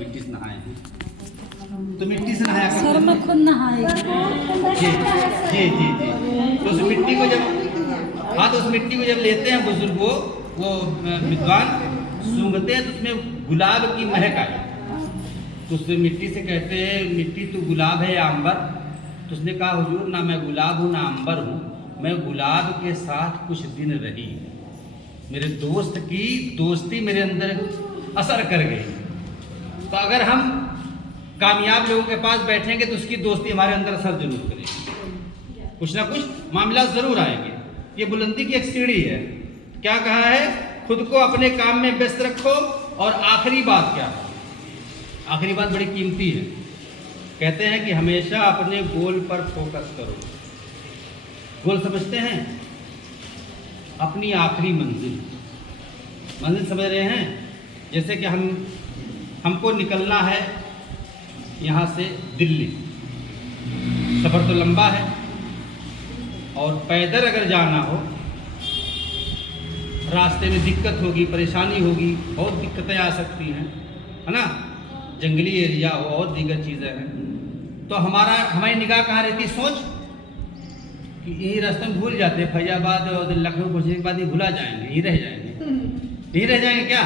मिट्टी से नहाए हैं, तो मिट्टी से नहाया सर में खुद नहाए। जी जी जी जी। तो उस मिट्टी को जब तो उस मिट्टी को जब लेते हैं बुजुर्ग वो विद्वान सूंघते हैं तो उसमें गुलाब की महक आई। तो उस मिट्टी से कहते हैं, मिट्टी तो गुलाब है या अंबर? तो उसने कहा हुजूर, ना मैं गुलाब हूँ ना अंबर हूँ, मैं गुलाब के साथ कुछ दिन रही, मेरे दोस्त की दोस्ती मेरे अंदर असर कर गई। तो अगर हम कामयाब लोगों के पास बैठेंगे तो उसकी दोस्ती हमारे अंदर असर जरूर करेगी, कुछ ना कुछ मामला जरूर आएंगे। ये बुलंदी की एक सीढ़ी है। क्या कहा है? खुद को अपने काम में व्यस्त रखो। और आखिरी बात क्या है? आखिरी बात बड़ी कीमती है। कहते हैं कि हमेशा अपने गोल पर फोकस करो। गोल समझते हैं? अपनी आखिरी मंजिल। मंजिल समझ रहे हैं? जैसे कि हमको निकलना है यहाँ से दिल्ली, सफ़र तो लंबा है और पैदल अगर जाना हो, रास्ते में दिक्कत होगी, परेशानी होगी, बहुत दिक्कतें आ सकती हैं, है ना, जंगली एरिया हो और दीगर चीज़ें हैं, तो हमारी निगाह कहाँ रहती? सोच कि यही रास्ते में भूल जाते हैं, फैजाबाद और लखनऊ पहुँचने के बाद ये भुला जाएंगे, यही रह जाएंगे। यही रह जाएंगे क्या?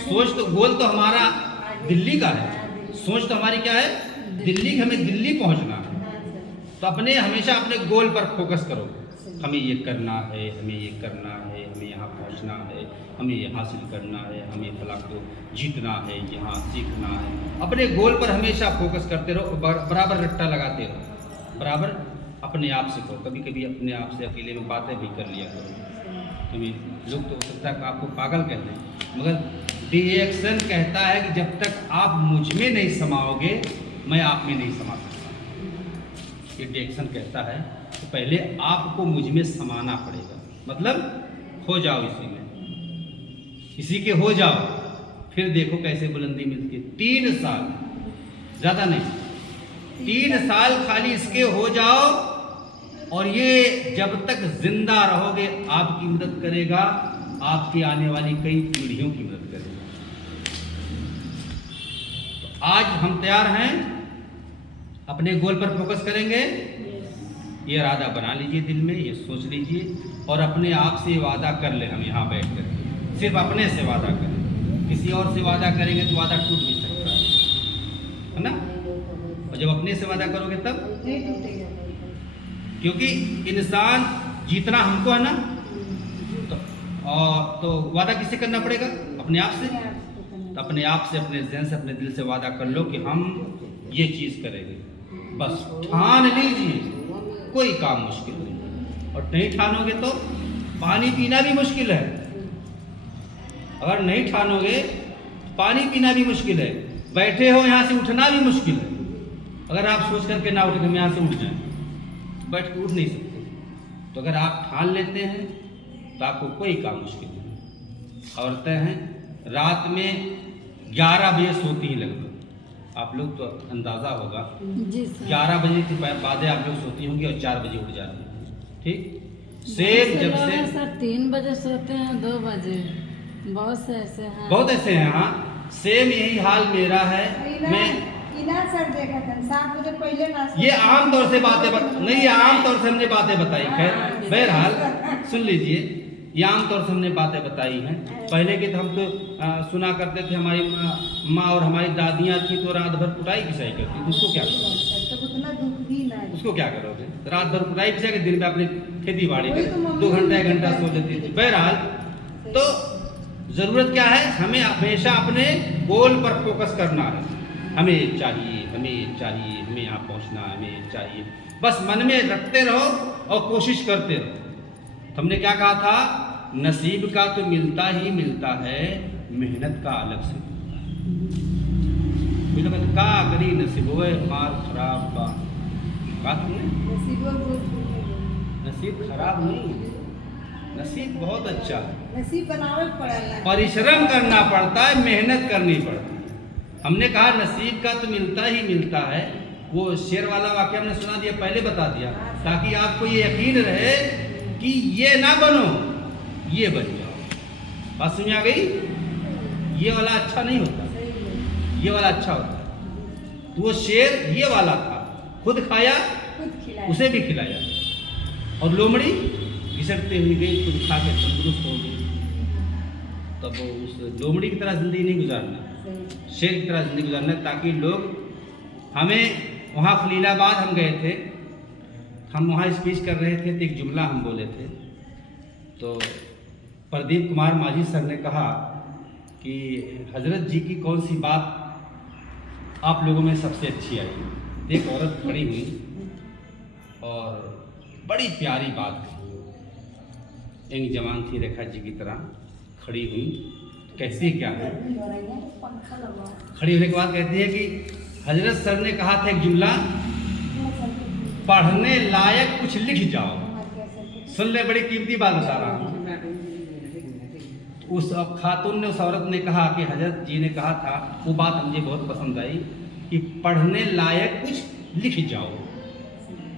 सोच तो, गोल तो हमारा दिल्ली का है, सोच तो हमारी क्या है? दिल्ली। हमें दिल्ली पहुंचना है। तो हमेशा अपने गोल पर फोकस करो। हमें ये करना है, हमें ये करना है, हमें यहाँ पहुंचना है, हमें ये हासिल करना है, हमें फला को जीतना है, यहाँ सीखना है। अपने गोल पर हमेशा फोकस करते रहो, बराबर रट्टा लगाते रहो, बराबर अपने आप से करो। कभी कभी अपने आप से अकेले में बातें भी कर लिया करो। तुम्हें लोग तो हो सकता है आपको पागल कहते हैं, मगर डिएक्शन कहता है कि जब तक आप मुझ में नहीं समाओगे, मैं आप में नहीं समा सकता। ये डिएक्शन कहता है तो पहले आपको मुझ में समाना पड़ेगा, मतलब हो जाओ इसी में, इसी के हो जाओ, फिर देखो कैसे बुलंदी मिलती है। 3 साल, ज़्यादा नहीं, 3 साल खाली इसके हो जाओ और ये जब तक जिंदा रहोगे आपकी मदद करेगा, आपकी आने वाली कई पीढ़ियों की मदद करेगा। तो आज हम तैयार हैं, अपने गोल पर फोकस करेंगे। ये इरादा बना लीजिए दिल में, ये सोच लीजिए और अपने आप से वादा कर ले। हम यहाँ बैठ कर सिर्फ अपने से वादा करें, किसी और से वादा करेंगे तो वादा टूट भी सकता है ना। और जब अपने से वादा करोगे तब नहीं टूटेगा, क्योंकि इंसान जीतना हमको है ना, तो वादा किससे करना पड़ेगा? अपने आप से। तो अपने आप से, अपने ज़हन से, अपने दिल से वादा कर लो कि हम ये चीज़ करेंगे। बस ठान लीजिए, कोई काम मुश्किल नहीं। और नहीं ठानोगे तो पानी पीना भी मुश्किल है। अगर नहीं ठानोगे पानी पीना भी मुश्किल है, बैठे हो यहाँ से उठना भी मुश्किल है। अगर आप सोच करके ना उठे हम यहाँ से उठ जाएं, बैठ के उठ नहीं सकते। तो अगर आप ठान लेते हैं तो आपको कोई काम मुश्किल नहीं। औरतें हैं रात में 11 बजे सोती हैं लगभग, आप लोग तो अंदाज़ा होगा 11 बजे के बाद आप लोग सोती होंगी और 4 बजे उठ जाती हैं, ठीक। सेम जब से सर 3 बजे सोते हैं, 2 बजे, बहुत से ऐसे हैं, बहुत ऐसे हैं। हाँ, सेम यही हाल मेरा है। मैं सर देखा था 7 बजे पहले ना, ये आम तौर से बातें नहीं, ये आम तौर से हमने बातें बताई। खैर बहरहाल सुन लीजिए, ये आम तौर से हमने बातें बताई हैं। पहले के तो हम तो सुना करते थे, हमारी माँ और हमारी दादियाँ थी तो रात भर कुटाई पिसाई करती थी। उसको क्या करोगे? तो उतना दुख भी नहीं, उसको क्या करोगे? रात भर कुटाई पिसाई के दिन में अपनी खेती बाड़ी में 2 घंटा 1 घंटा सो लेती थी। बहरहाल तो ज़रूरत क्या है? हमें हमेशा अपने गोल पर फोकस करना है। हमें ये चाहिए, हमें ये चाहिए, हमें यहाँ पहुँचना है, हमें ये चाहिए। बस मन में रखते रहो और कोशिश करते रहो। हमने क्या कहा था? नसीब का तो मिलता ही मिलता है, मेहनत का अलग से। का करी नसीब हो मार खराब बा, कहा तुमने? नसीब खराब नहीं, नसीब बहुत अच्छा है। नसीब बनावे पड़ेगा, परिश्रम करना पड़ता है, मेहनत करनी पड़ती है। हमने कहा नसीब का तो मिलता ही मिलता है। वो शेर वाला वाक्य हमने सुना दिया, पहले बता दिया, ताकि आपको ये यकीन रहे कि ये ना बनो, ये बन जाओ। बात समझ आ गई? ये वाला अच्छा नहीं होता, ये वाला अच्छा होता है। तो वो शेर ये वाला था, खुद खाया उसे भी खिलाया, और लोमड़ी घिसटते हुए गई, खुद खा के तंदुरुस्त हो गई। तब वो उस लोमड़ी की तरह जिंदगी नहीं गुजारना, शेर की तरह जिंदगी गुजारना, ताकि लोग हमें वहाँ खलीलाबाद हम गए थे, हम वहाँ स्पीच कर रहे थे, तो एक जुमला हम बोले थे। तो प्रदीप कुमार माझी सर ने कहा कि हजरत जी की कौन सी बात आप लोगों में सबसे अच्छी आई। एक औरत खड़ी हुई और बड़ी प्यारी बात कही। एक जवान थी रेखा जी की तरह खड़ी हुई, कैसी क्या है, खड़ी होने के बाद कहती है कि हजरत सर ने कहा था एक जुमला, पढ़ने लायक कुछ लिख जाओ। सुन ले, बड़ी कीमती बात बता रहा हूँ। उस खातून ने, उस औरत ने कहा कि हजरत जी ने कहा था, वो बात मुझे बहुत पसंद आई कि पढ़ने लायक कुछ लिख जाओ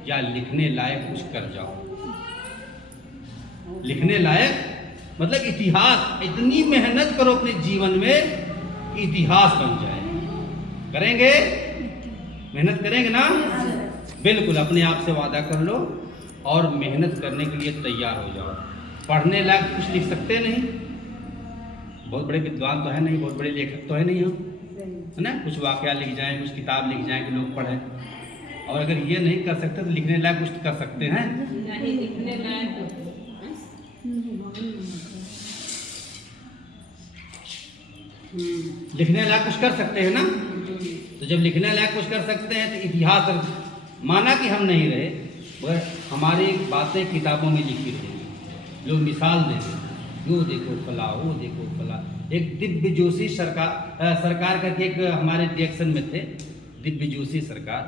या लिखने लायक कुछ कर जाओ। लिखने लायक मतलब इतिहास, इतनी मेहनत करो अपने जीवन में कि इतिहास बन जाए। करेंगे, मेहनत करेंगे ना? बिल्कुल, अपने आप से वादा कर लो और मेहनत करने के लिए तैयार हो जाओ। पढ़ने लायक कुछ लिख सकते नहीं, बहुत बड़े विद्वान तो है नहीं, बहुत बड़े लेखक तो है नहीं हम, है ना? कुछ वाकया लिख जाएं, कुछ किताब लिख जाएं कि लोग पढ़ें, और अगर ये नहीं कर सकते तो लिखने लायक कुछ कर सकते हैं। लिखने लायक लिखने लायक कुछ कर सकते हैं ना? तो जब लिखने लायक कुछ कर सकते हैं तो इतिहास, माना कि हम नहीं रहे, वह हमारी बातें किताबों में लिखी रही। लोग मिसाल देते, वो देखो फला, वो देखो फला। एक दिव्य जोशी सरकार करके एक हमारे रिएक्शन में थे, दिव्य जोशी सरकार,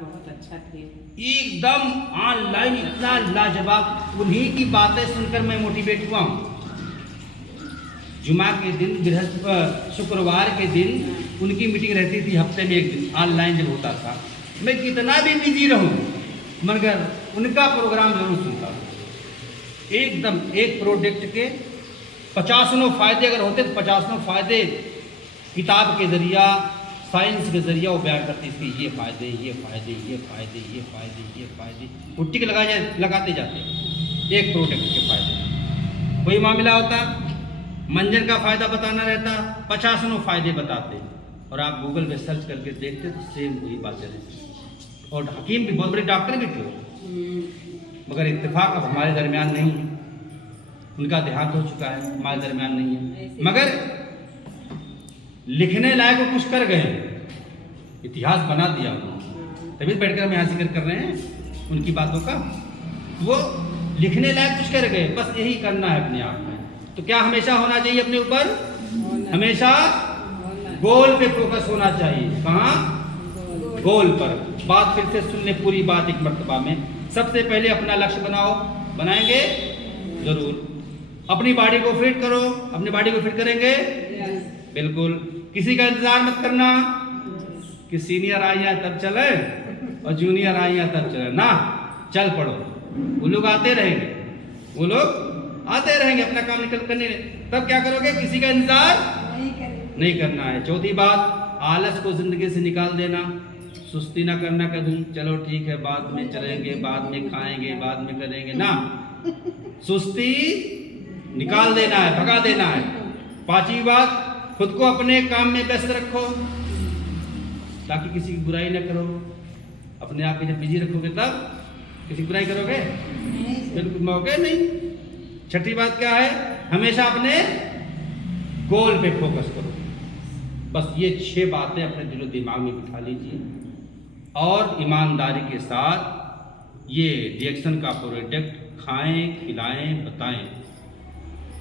बहुत अच्छा थे, एकदम ऑनलाइन इतना लाजवाब। उन्हीं की बातें सुनकर मैं मोटिवेट हुआ हूँ। जुमा के दिन, शुक्रवार के दिन उनकी मीटिंग रहती थी, हफ्ते में एक दिन ऑनलाइन जब होता था। मैं कितना भी बिजी रहूं मगर उनका प्रोग्राम जरूर सुनता था। एकदम एक प्रोडक्ट के 50 फायदे अगर होते तो 50 फायदे किताब के जरिया, साइंस के जरिया वो बयान करती थी। ये फायदे, ये फायदे, ये फायदे, ये फायदे, ये फायदे, उट्टी के लगाते जाते एक प्रोडक्ट के फायदे। कोई मामला होता, मंजन का फायदा बताना रहता, 50 फायदे बताते, और आप गूगल पे सर्च करके देखते तो सेम वही बातें रहती। और हकीम भी, बहुत बड़े डॉक्टर भी थे, मगर इत्तेफाक अब हमारे दरमियान नहीं है। उनका देहांत हो चुका है, हमारे दरमियान नहीं है, मगर लिखने लायक वो कुछ कर गए, इतिहास बना दिया उन्होंने। तभी बैठकर हम यहाँ जिक्र कर रहे हैं उनकी बातों का। वो लिखने लायक कुछ कर गए, बस यही करना है अपने आप में। तो क्या हमेशा होना चाहिए अपने ऊपर? हमेशा गोल पे फोकस होना चाहिए। कहाँ? गोल पर। बात फिर से सुन ले, पूरी बात एक मर्तबा में। सबसे पहले अपना लक्ष्य बनाओ, बनाएंगे जरूर। अपनी बॉडी को फिट करो, अपनी बॉडी को फिट करेंगे बिल्कुल। किसी का इंतजार मत करना कि सीनियर आई है तब चले और जूनियर आई है तब चले ना, चल पड़ो। वो लोग आते रहेंगे, वो लोग आते रहेंगे, अपना काम निकल करने। तब क्या करोगे? किसी का इंतजार नहीं करना है। चौथी बात, आलस को जिंदगी से निकाल देना, सुस्ती ना करना कभी। चलो ठीक है, बाद में चलेंगे, बाद में खाएंगे, बाद में करेंगे ना, सुस्ती निकाल देना है, भगा देना है। पांचवी बात, खुद को अपने काम में व्यस्त रखो ताकि किसी की बुराई ना करो। अपने आप को जब बिजी रखोगे तब किसी की बुराई करोगे? बिल्कुल मौके नहीं। छठी बात क्या है? हमेशा अपने गोल पे फोकस करो। बस ये 6 बातें अपने दिलो दिमाग में बिठा लीजिए और ईमानदारी के साथ ये रिएक्शन का प्रोडक्ट खाएं, खिलाएं, बताएं।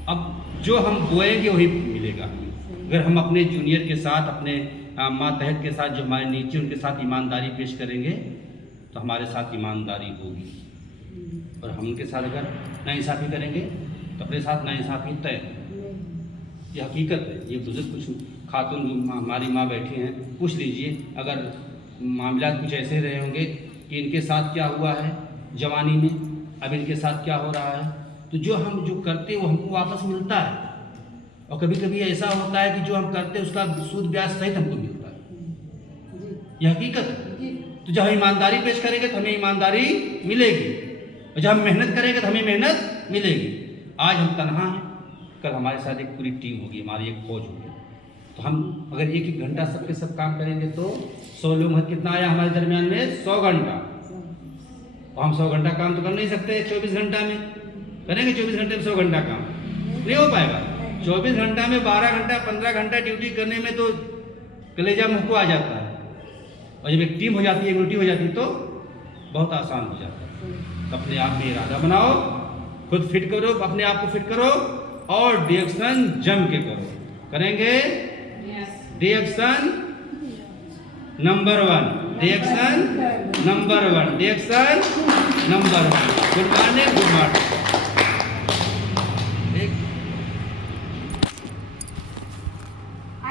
अब जो हम बोएंगे वही मिलेगा। अगर हम अपने जूनियर के साथ, अपने मातहत के साथ, जो हमारे नीचे, उनके साथ ईमानदारी पेश करेंगे तो हमारे साथ ईमानदारी होगी। और हम उनके साथ अगर नाइंसाफ़ी करेंगे तो अपने साथ नाइंसाफ़ी तय। ये हकीकत है। ये बुजुर्ग कुछ खातून हमारी माँ बैठी हैं, पूछ लीजिए अगर मामला कुछ ऐसे रहे होंगे कि इनके साथ क्या हुआ है जवानी में, अब इनके साथ क्या हो रहा है, तो जो हम जो करते हैं वो हमको वापस मिलता है। और कभी कभी ऐसा होता है कि जो हम करते हैं उसका सूद ब्याज सहित हमको मिलता है। यह हकीकत है। तो जब हम ईमानदारी पेश करेंगे तो हमें ईमानदारी मिलेगी, और जब हम मेहनत करेंगे तो हमें मेहनत मिलेगी। आज हम तनहा हैं, कल हमारे साथ एक पूरी टीम होगी, हमारी एक फौज होगी। तो हम अगर एक एक घंटा सबके सब काम करेंगे तो 100 लोग कितना आया हमारे दरमियान में 100 घंटा। और हम 100 घंटा काम तो कर नहीं सकते 24 घंटा में। करेंगे 24 घंटे में 100 घंटा काम? नहीं हो पाएगा। 24 घंटा में 12 घंटा 15 घंटा ड्यूटी करने में तो कलेजा मुँह को आ जाता है, और जब एक टीम हो जाती है, एक ड्यूटी हो जाती है तो बहुत आसान हो जाता है। तो अपने आप में इरादा बनाओ, खुद फिट करो, अपने आप को फिट करो और डिएक्शन जम के करो। करेंगे डिएक्शन नंबर 1, डिएक्शन नंबर 1, डिएक्शन number 1। Good morning, good morning.